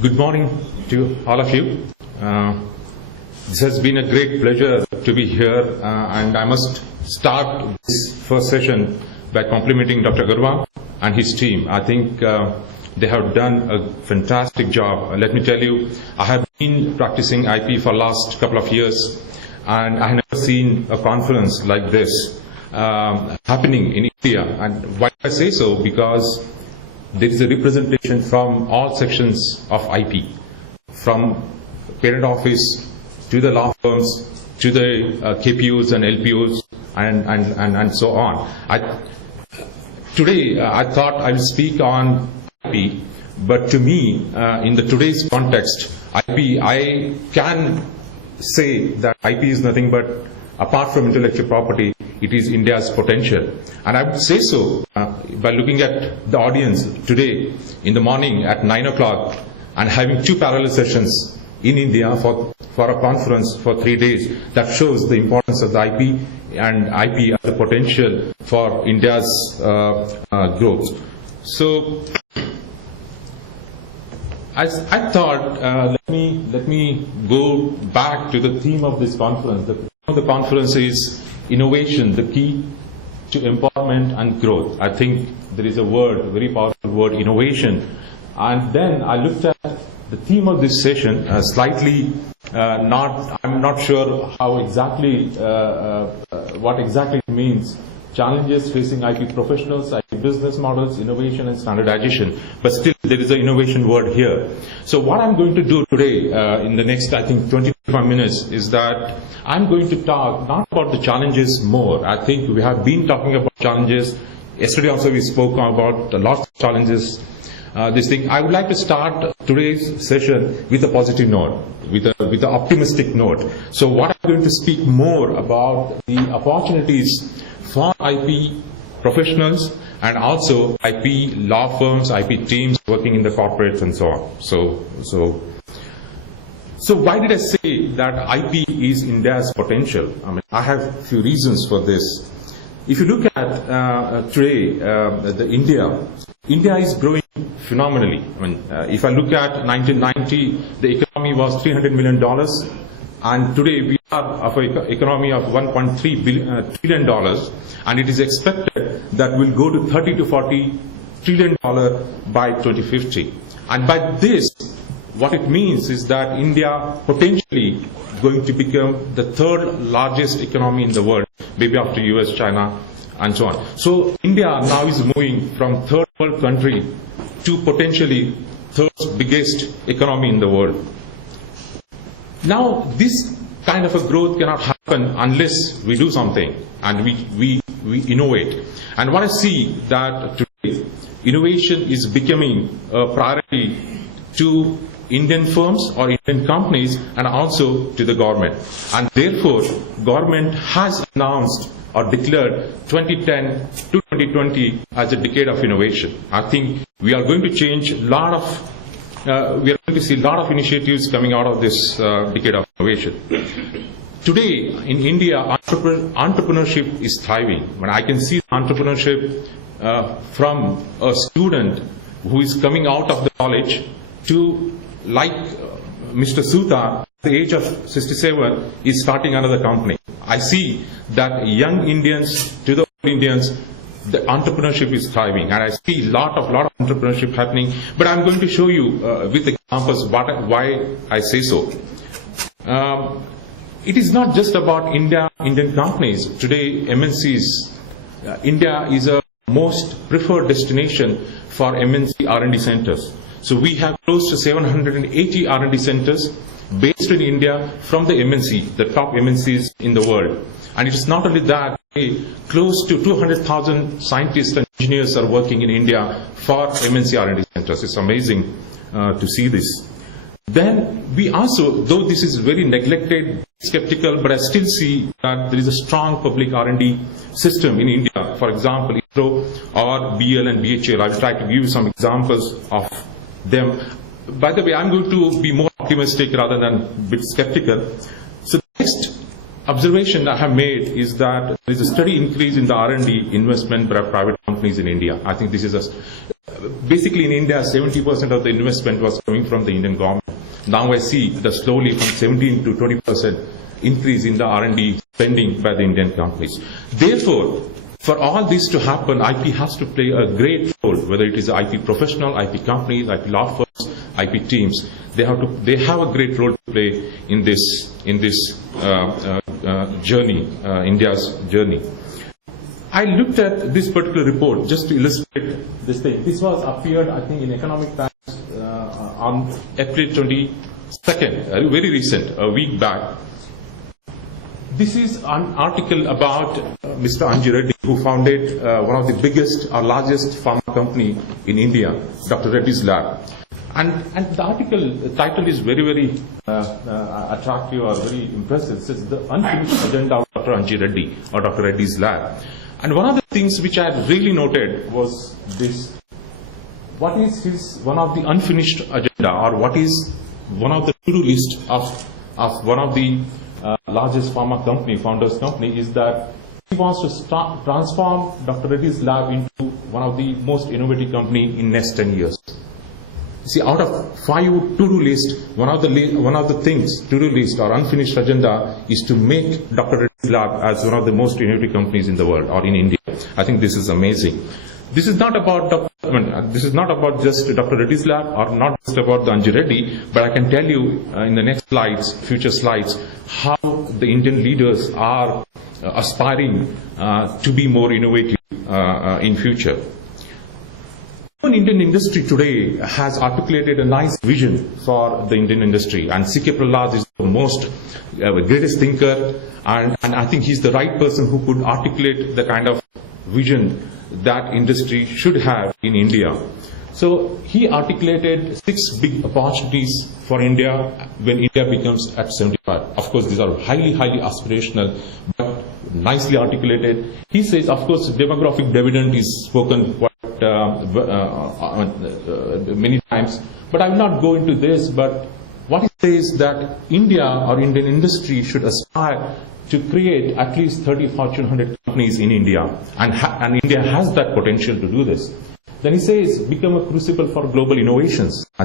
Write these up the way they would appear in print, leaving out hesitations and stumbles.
Good morning to all of you. This has been a great pleasure to be here, and I must start this first session by complimenting Dr. Garwa and his team. I think they have done a fantastic job. Let me tell you, I have been practicing IP for last couple of years, and I have never seen a conference like this happening in India. And why do I say so? Because there is a representation from all sections of IP, from parent office to the law firms, to the KPUs and LPUs, and so on. Today, I thought I will speak on IP, but to me, in the today's context, IP, I can say that IP is nothing but, apart from intellectual property, it is India's potential. And I would say so by looking at the audience today in the morning at 9 o'clock and having 2 parallel sessions in India for a conference for 3 days. That shows the importance of the IP and IP as a potential for India's growth. So I thought, let me go back to the theme of this conference. The theme of the conference is innovation, the key to empowerment and growth. I think there is a word, a very powerful word, innovation. And then I looked at the theme of this session, I'm not sure how exactly, what exactly it means. Challenges facing IP professionals, IP business models, innovation and standardization. But still there is an innovation word here. So what I'm going to do today in the next, I think, 25 minutes is that I'm going to talk not about the challenges more. I think we have been talking about challenges. Yesterday also we spoke about lots of challenges. I would like to start today's session with a positive note, with an optimistic note. So what I'm going to speak more about the opportunities for IP professionals and also IP law firms, IP teams working in the corporates and so on. So why did I say that IP is India's potential? I mean, I have a few reasons for this. If you look at today, India is growing phenomenally. I mean, if I look at 1990, the economy was $300 million. And today we are of an economy of $1.3 trillion, and it is expected that we'll go to $30 to $40 trillion by 2050. And by this, what it means is that India potentially going to become the 3rd largest economy in the world, maybe after US, China, and so on. So India now is moving from 3rd world country to potentially 3rd biggest economy in the world. Now, this kind of a growth cannot happen unless we do something and we innovate. And what I see that today, innovation is becoming a priority to Indian firms or Indian companies and also to the government. And therefore, government has announced or declared 2010 to 2020 as a decade of innovation. I think we are going to change a lot of we are going to see a lot of initiatives coming out of this decade of innovation. Today, in India, entrepreneurship is thriving. When I can see entrepreneurship from a student who is coming out of the college to, like Mr. Suta, at the age of 67, is starting another company. I see that young Indians to the old Indians, the entrepreneurship is thriving, and I see a lot of entrepreneurship happening. But I'm going to show you with examples why I say so. It is not just about Indian companies. Today, MNCs, India is a most preferred destination for MNC R&D centers. So we have close to 780 R&D centers based in India from the MNC, the top MNCs in the world. And it's not only that, close to 200,000 scientists and engineers are working in India for MNC R&D centers. It's amazing to see this. Then we also, though this is very neglected, skeptical, but I still see that there is a strong public R&D system in India. For example, ISRO or BL and BHL. I will try to give you some examples of them. By the way, I'm going to be more optimistic rather than a bit skeptical. So the next observation I have made is that there is a steady increase in the R&D investment by private companies in India. I think this is basically in India, 70% of the investment was coming from the Indian government. Now I see that slowly from 17 to 20% increase in the R&D spending by the Indian companies. Therefore, for all this to happen, IP has to play a great role, whether it is IP professional, IP companies, IP law firms, IP teams. They have a great role to play in this journey, India's journey. I looked at this particular report just to illustrate this thing. This was appeared, I think, in Economic Times on April 22nd, very recent, a week back. This is an article about Mr. Anji Reddy, who founded one of the biggest or largest pharma company in India, Dr. Reddy's Lab. And the article, the title is very, very attractive or very impressive. It says, The Unfinished Agenda of Dr. Anji Reddy or Dr. Reddy's Lab. And one of the things which I really noted was this. What is one of the unfinished agenda, or what is one of the to-do list of one of the largest pharma company, founders company, is that he wants to transform Dr. Reddy's Lab into one of the most innovative company in next 10 years. See, out of 5 to-do list, one of the things, to-do list or unfinished agenda, is to make Dr. Reddy's Lab as one of the most innovative companies in the world or in India. I think this is amazing. This is not about just Dr. Reddy's Lab or not just about the Anji Reddy, but I can tell you in the next slides, future slides, how the Indian leaders are aspiring to be more innovative in future. The Indian industry today has articulated a nice vision for the Indian industry, and C.K. Prahalad is the most greatest thinker, and I think he's the right person who could articulate the kind of vision that industry should have in India. So he articulated 6 big opportunities for India when India becomes at 75. Of course, these are highly, highly aspirational, but nicely articulated. He says, of course, demographic dividend is spoken quite many times, but I will not go into this. But what he says that India or Indian industry should aspire to create at least 30 Fortune 100 companies in India, and India has that potential to do this. Then he says, become a crucible for global innovations. I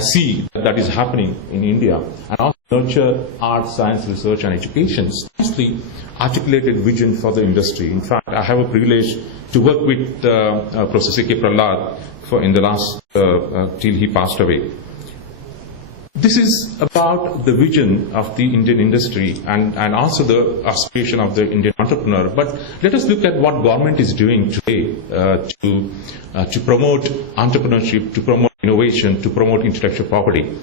see that is happening in India, and also nurture art, science, research, and education. Nicely articulated vision for the industry. In fact, I have a privilege to work with Professor C.K. Prahalad in the last till he passed away. This is about the vision of the Indian industry and also the aspiration of the Indian entrepreneur. But let us look at what government is doing today to promote entrepreneurship, to promote innovation, to promote intellectual property.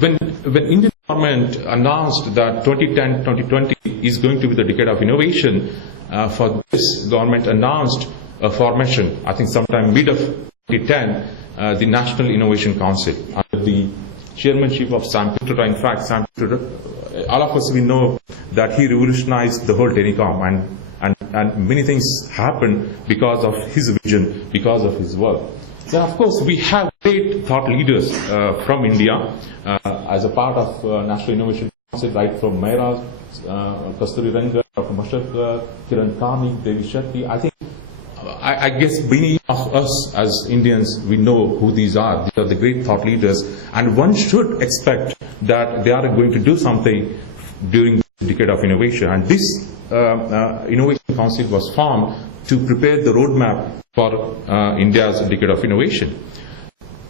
When Indian government announced that 2010-2020 is going to be the decade of innovation, for this government announced a formation, I think sometime mid of 2010, the National Innovation Council, under the chairmanship of Sam Pitroda. In fact, Sam Pitroda, all of us, we know that he revolutionized the whole telecom, and many things happened because of his vision, because of his work. So, of course, we have great thought leaders from India as a part of National Innovation Council, right from Mehra, Kasturi Rangan, Dr. Mashakar, Kiran Kamik, Devi Shetty. I guess many of us as Indians, we know who these are. These are the great thought leaders, and one should expect that they are going to do something during the decade of innovation. And this Innovation Council was formed to prepare the roadmap for India's decade of innovation.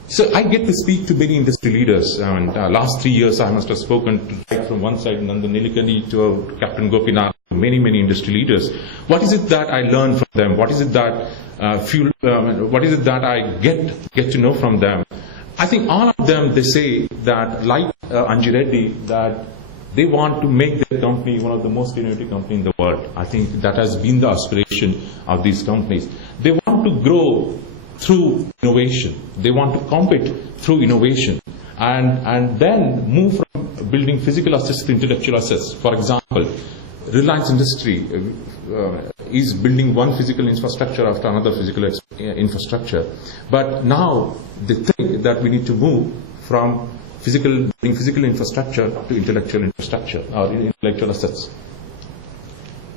So I get to speak to many industry leaders, and last 3 years I must have spoken to, right from one side, Nandan Nilikani to Captain Gopinath, many industry leaders. What is it that I learn from them? What is it that what is it that I get to know from them? I think all of them, they say that, like Anji Reddy, that they want to make their company one of the most innovative companies in the world. I think that has been the aspiration of these companies. They want to grow through innovation. They want to compete through innovation, and then move from building physical assets to intellectual assets. For example, Reliance industry is building one physical infrastructure after another physical infrastructure. But now they think that we need to move from physical infrastructure to intellectual infrastructure or intellectual assets.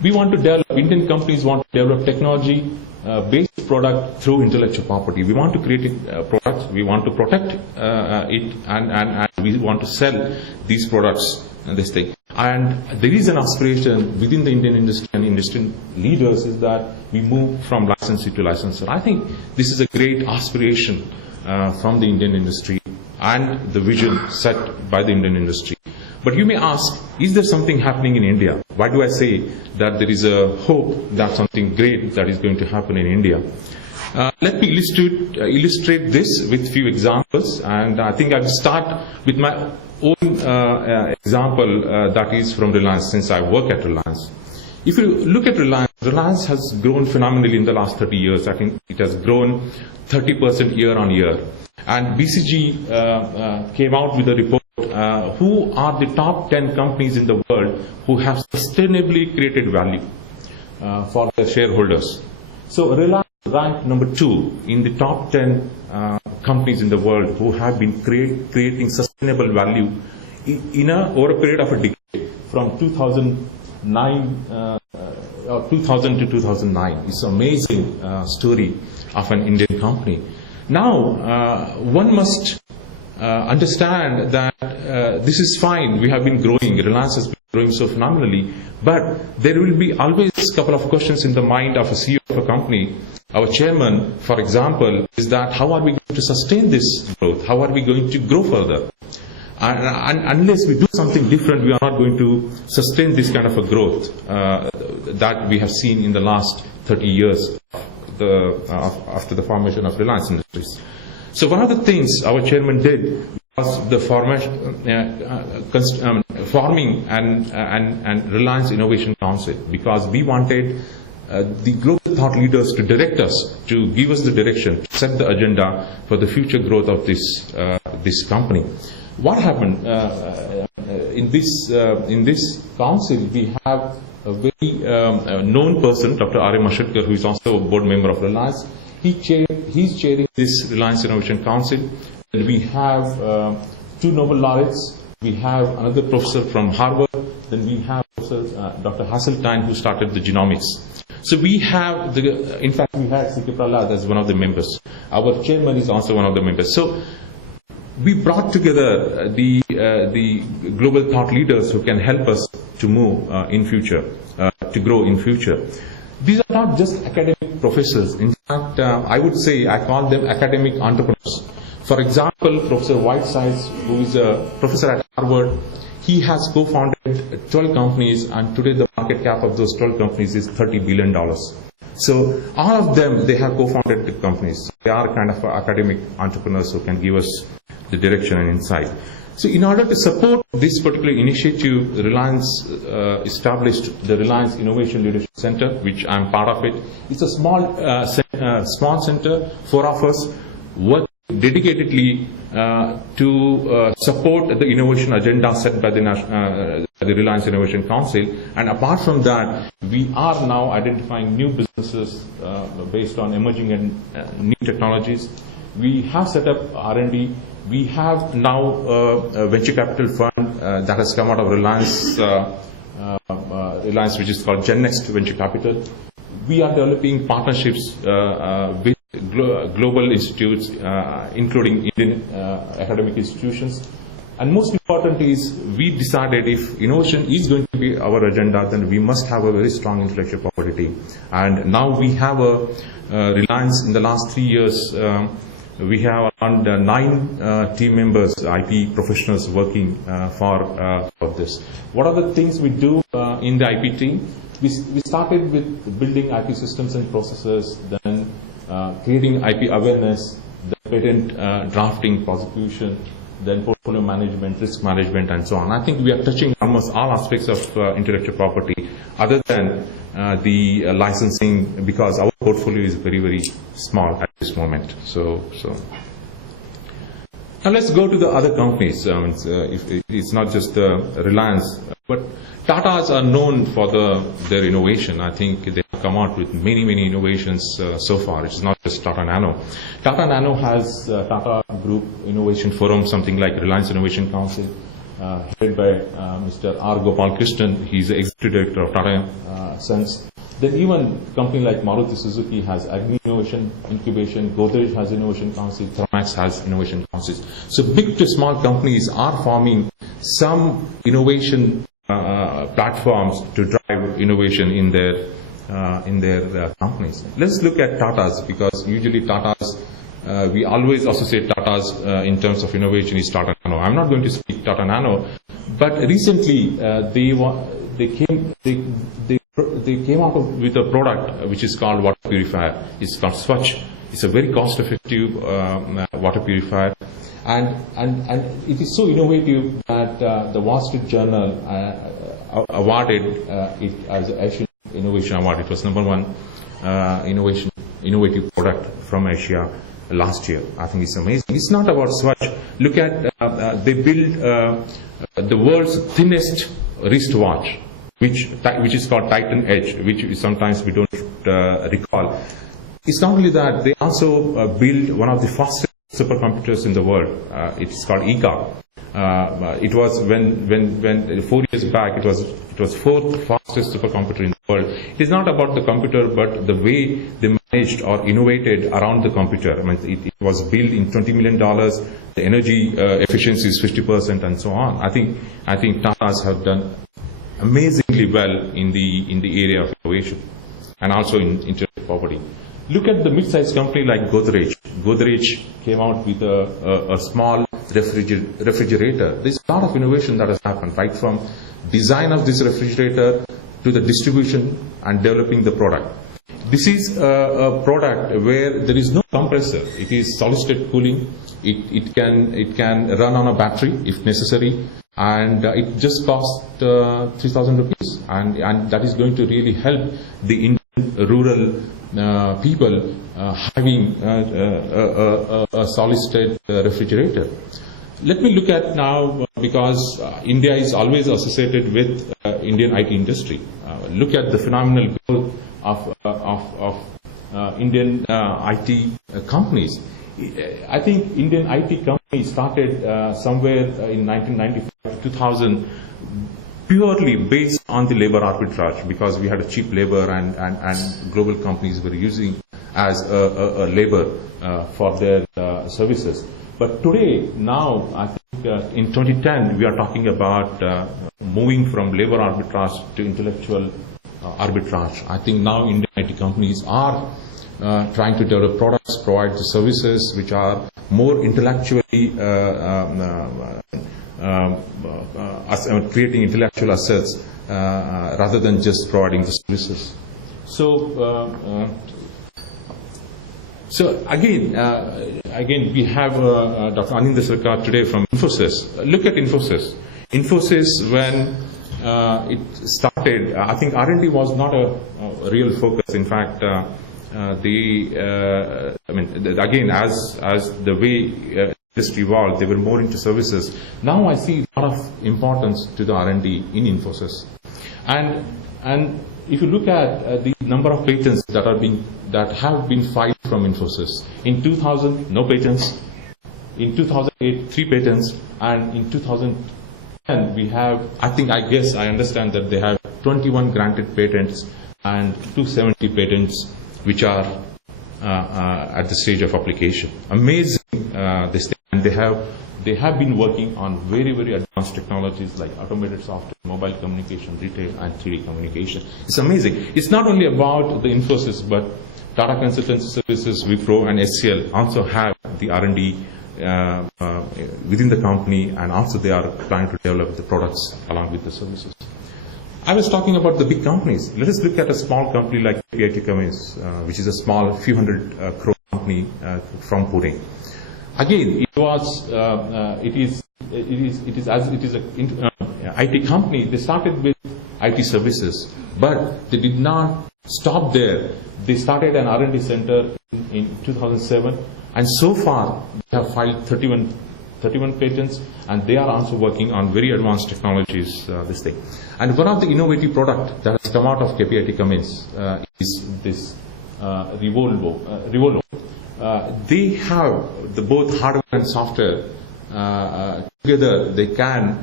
We want to develop, Indian companies want to develop technology basic product through intellectual property. We want to create products, we want to protect it, and we want to sell these products and this thing. And there is an aspiration within the Indian industry and industry leaders is that we move from licensee to licensor. I think this is a great aspiration from the Indian industry and the vision set by the Indian industry. But you may ask, is there something happening in India? Why do I say that there is a hope that something great that is going to happen in India? Let me illustrate this with few examples, and I think I will start with my own example that is from Reliance, since I work at Reliance. If you look at Reliance, Reliance has grown phenomenally in the last 30 years. I think it has grown 30% year on year. And BCG came out with a report, who are the top 10 companies in the world who have sustainably created value for their shareholders. So Reliance ranked number 2 in the top 10 companies in the world who have been creating sustainable value over a period of a decade from 2000 to 2009. It's an amazing story of an Indian company. Now, one must understand that this is fine. We have been growing. Reliance has been growing so phenomenally. But there will be always a couple of questions in the mind of a CEO of a company. Our chairman, for example, is that how are we going to sustain this growth? How are we going to grow further? And unless we do something different, we are not going to sustain this kind of a growth that we have seen in the last 30 years after the formation of Reliance Industries. So one of the things our chairman did was the forming and Reliance Innovation Council, because we wanted the global thought leaders to direct us, to give us the direction, to set the agenda for the future growth of this company. What happened in this council? We have a very known person, Dr. R. M. Ashatkar, who is also a board member of Reliance. He's chairing this Reliance Innovation Council. And we have 2 Nobel laureates. We have another professor from Harvard. Then we have Dr. Hasseltine, who started the genomics. So we have, in fact, we had C.K. Prahlad as one of the members. Our chairman is also one of the members. So we brought together the global thought leaders who can help us to move in future, to grow in future. These are not just academic professors. In fact, I would say I call them academic entrepreneurs. For example, Professor Whitesides, who is a professor at Harvard, he has co-founded 12 companies, and today the market cap of those 12 companies is $30 billion. So all of them, they have co-founded the companies. They are kind of academic entrepreneurs who can give us the direction and insight. So in order to support this particular initiative, Reliance established the Reliance Innovation Leadership Center, which I'm part of it. It's a small center. 4 of us work dedicatedly to support the innovation agenda set by the Reliance Innovation Council. And apart from that, we are now identifying new businesses based on emerging and new technologies. We have set up R&D. We have now a venture capital fund that has come out of Reliance, which is called GenNext Venture Capital. We are developing partnerships with global institutes, including Indian academic institutions. And most important is, we decided if innovation is going to be our agenda, then we must have a very strong intellectual property. And now we have a Reliance. In the last 3 years, we have around 9 team members, IP professionals working for this. What are the things we do in the IP team? We started with building IP systems and processes, then creating IP awareness, the patent drafting, prosecution, then portfolio management, risk management, and so on. I think we are touching almost all aspects of intellectual property, other than the licensing, because our portfolio is very, very small at this moment. So now let's go to the other companies. It's not just Reliance, but Tatas are known for their innovation. I think they have come out with many, many innovations so far. It's not just Tata Nano. Tata Nano has Tata Group Innovation Forum, something like Reliance Innovation Council, headed by Mr. R. Gopal Krishnan. He's the executive director of Tata Sons. Then even company like Maruti Suzuki has Agni Innovation Incubation, Godrej has Innovation Council, Reliance has Innovation Councils. So big to small companies are forming some innovation platforms to drive innovation in their companies. Let's look at Tata's, because usually Tata's, we always associate Tata's in terms of innovation is Tata Nano. I'm not going to speak Tata Nano, but recently they came out with a product which is called water purifier. It's called Swachh. It's a very cost-effective water purifier, and it is so innovative that the Wall Street Journal awarded it as an Asian Innovation Award. It was #1 innovative product from Asia last year. I think it's amazing. It's not about Swachh. Look at they built the world's thinnest wristwatch, which is called Titan Edge, which sometimes we don't recall. It's not only that, they also built one of the fastest supercomputers in the world. It's called ECA. It was when 4 years back, it was fourth fastest supercomputer in the world. It is not about the computer, but the way they managed or innovated around the computer. I mean, it was built in $20 million. The energy efficiency is 50%, and so on. I think Tata's have done amazingly well in the area of innovation, and also in intellectual property. Look at the mid-sized company like Godrej. Godrej came out with a small refrigerator. There's a lot of innovation that has happened, right from design of this refrigerator to the distribution and developing the product. This is a product where there is no compressor. It is solid-state cooling. It can run on a battery if necessary, and it just costs 3,000 rupees, and that is going to really help the Indian rural people having a solid-state refrigerator. Let me look at now, because India is always associated with Indian IT industry. Look at the phenomenal growth of Indian IT companies. I think Indian IT companies started somewhere in 1995 to 2000 purely based on the labor arbitrage, because we had a cheap labor and global companies were using as a labor for their services. But today, now, I think in 2010, we are talking about moving from labor arbitrage to intellectual arbitrage. I think now Indian IT companies are trying to develop products, provide the services which are more intellectually creating intellectual assets rather than just providing the services. So again, we have Dr. Anindya Sarkar today from Infosys. Look at Infosys. Infosys, when it started, I think R&D was not a real focus. In fact, again, as the way industry evolved, they were more into services. Now I see a lot of importance to the R&D in Infosys, and if you look at the number of patents that have been filed from Infosys, in 2000 no patents, in 2008 3 patents, and in 2010 we have, I understand that they have 21 granted patents and 270 patents which are at the stage of application. Amazing this thing. And they have been working on very, very advanced technologies like automated software, mobile communication, retail, and 3D communication. It's amazing. It's not only about the Infosys, but Tata Consultancy Services, Wipro, and SCL also have the R&D within the company, and also they are trying to develop the products along with the services. I was talking about the big companies. Let us look at a small company like KPIT Cummins, which is a small few hundred crore company from Pune. Again, it is an IT company. They started with IT services, but they did not stop there. They started an R&D center in 2007, and so far they have filed 31 patents, and they are also working on very advanced technologies. This thing, and one of the innovative products that has come out of KPIT Cummins is this Revolo. They have both hardware and software together. They can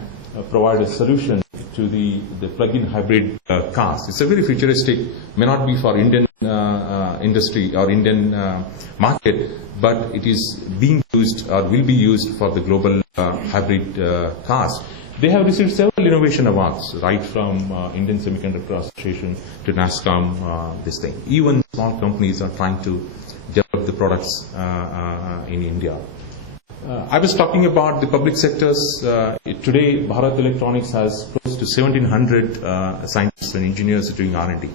provide a solution to the plug-in hybrid cars. It's a very futuristic, may not be for Indian industry or Indian market, but it is being used or will be used for the global hybrid cars. They have received several innovation awards, right from Indian Semiconductor Association to NASSCOM, this thing. Even small companies are trying to develop the products in India. I was talking about the public sectors. Today, Bharat Electronics has close to 1,700 scientists and engineers doing R&D.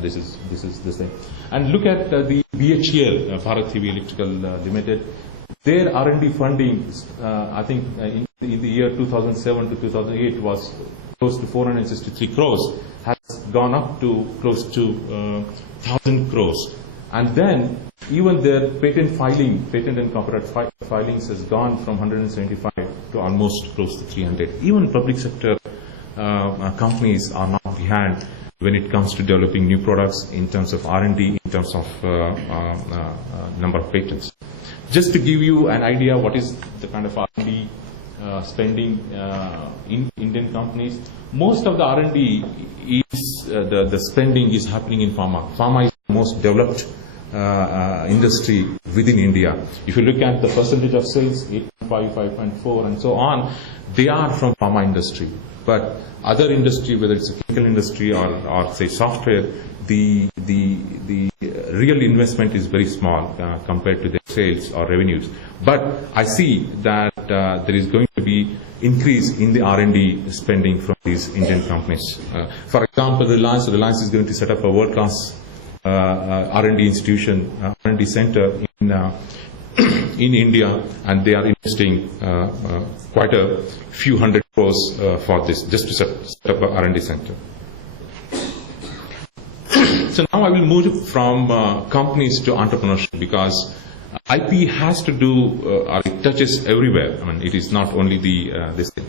This is this thing. And look at the BHEL, Bharat Heavy Electrical Limited. Their R&D funding, I think in the year 2007 to 2008 was close to 463 crores, has gone up to close to 1,000 crores. And then even their patent and copyright filings has gone from 175 to almost close to 300. Even public sector companies are not behind when it comes to developing new products in terms of R&D, in terms of number of patents. Just to give you an idea what is the kind of R&D spending in Indian companies, most of the R&D is, the spending is happening in pharma. Pharma is the most developed industry within India. If you look at the percentage of sales, 8.5, 5.4 and so on, they are from pharma industry. But other industry, whether it's a chemical industry or say software, the real investment is very small compared to their sales or revenues. But I see that there is going to be increase in the R&D spending from these Indian companies. For example, Reliance is going to set up a world-class R&D institution, R&D center in India, and they are investing quite a few hundred crores for this, just to set up an R&D center. So now I will move from companies to entrepreneurship, because IP has to do, or it touches everywhere. I mean, it is not only this thing.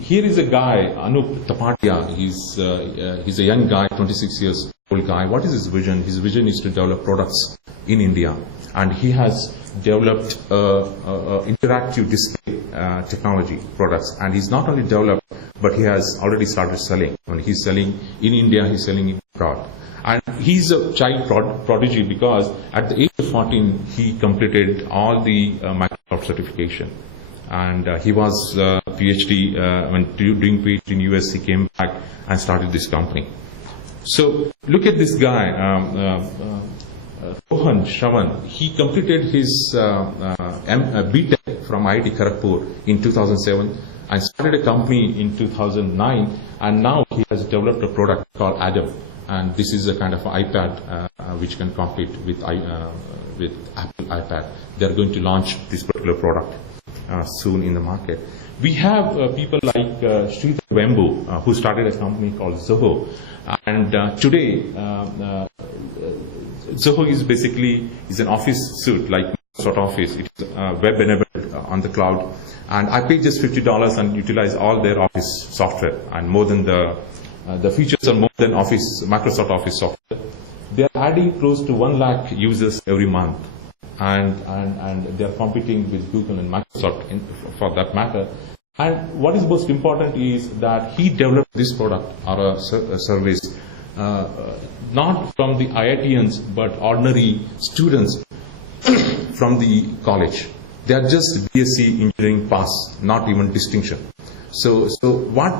Here is a guy, Anup Tapatia. He's a young guy, 26 years old guy. What is his vision? His vision is to develop products in India, and he has developed interactive display technology products. And he's not only developed, but he has already started selling. When he's selling in India, he's selling abroad. And he's a child prodigy, because at the age of 14, he completed all the Microsoft certification. And he was PhD, when doing PhD in US, he came back and started this company. So look at this guy, Rohan Shravan. He completed his BTech from IIT Kharagpur in 2007 and started a company in 2009, and now he has developed a product called Adam. And this is a kind of iPad which can compete with Apple iPad. They are going to launch this particular product soon in the market. We have people like Sridhar Vembu, who started a company called Zoho. And today, Zoho is basically an office suite like Microsoft Office. It is web enabled on the cloud. And I pay just $50 and utilize all their Office software. And more than the features are more than Microsoft Office software. They are adding close to 1 lakh users every month. And they are competing with Google and Microsoft for that matter. And what is most important is that he developed this product or a service not from the IITians, but ordinary students from the college. They are just BSc engineering pass, not even distinction. So what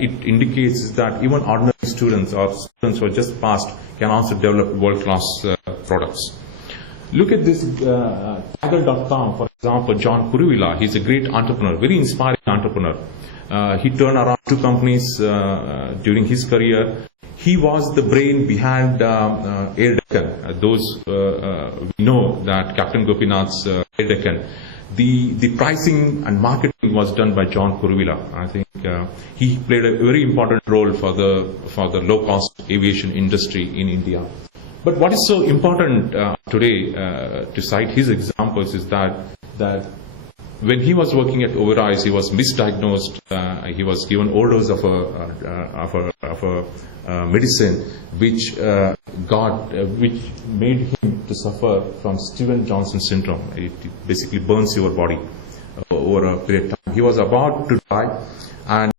it indicates is that even ordinary students or students who are just passed can also develop world-class products. Look at this Taggle.com, for example, John Kuruvilla. He's a great entrepreneur, very inspiring entrepreneur. He turned around 2 companies during his career. He was the brain behind Air Deccan. Those we know that Captain Gopinath's Air Deccan. The pricing and marketing was done by John Kuruvilla. I think he played a very important role for the low-cost aviation industry in India. But what is so important today to cite his examples is that when he was working at Overise, he was misdiagnosed. He was given overdose of a medicine which made him to suffer from Stevens-Johnson syndrome. It basically burns your body over a period of time. He was about to die, and